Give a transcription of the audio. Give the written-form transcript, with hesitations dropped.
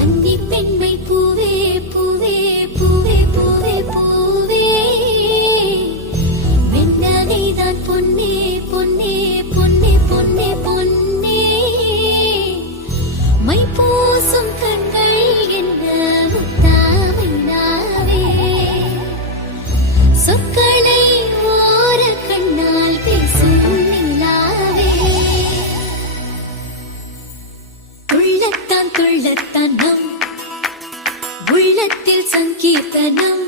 கன்னி பெண்மை பூவே பூவே பூவே பூவே பூவே வெண்ணனைதான் பொன்னே பொன்னே பொன்னே பொன்னே பொன்னே மை பூசும் கண்கள் என்ன முத்தாமைனாவே சொற்களை ஓர கண்ணால் பேசும் நிலாவே துள்ளத்தான் துள்ளத்தான் நம் உள்ளத்தில் சங்கீர்த்தனம்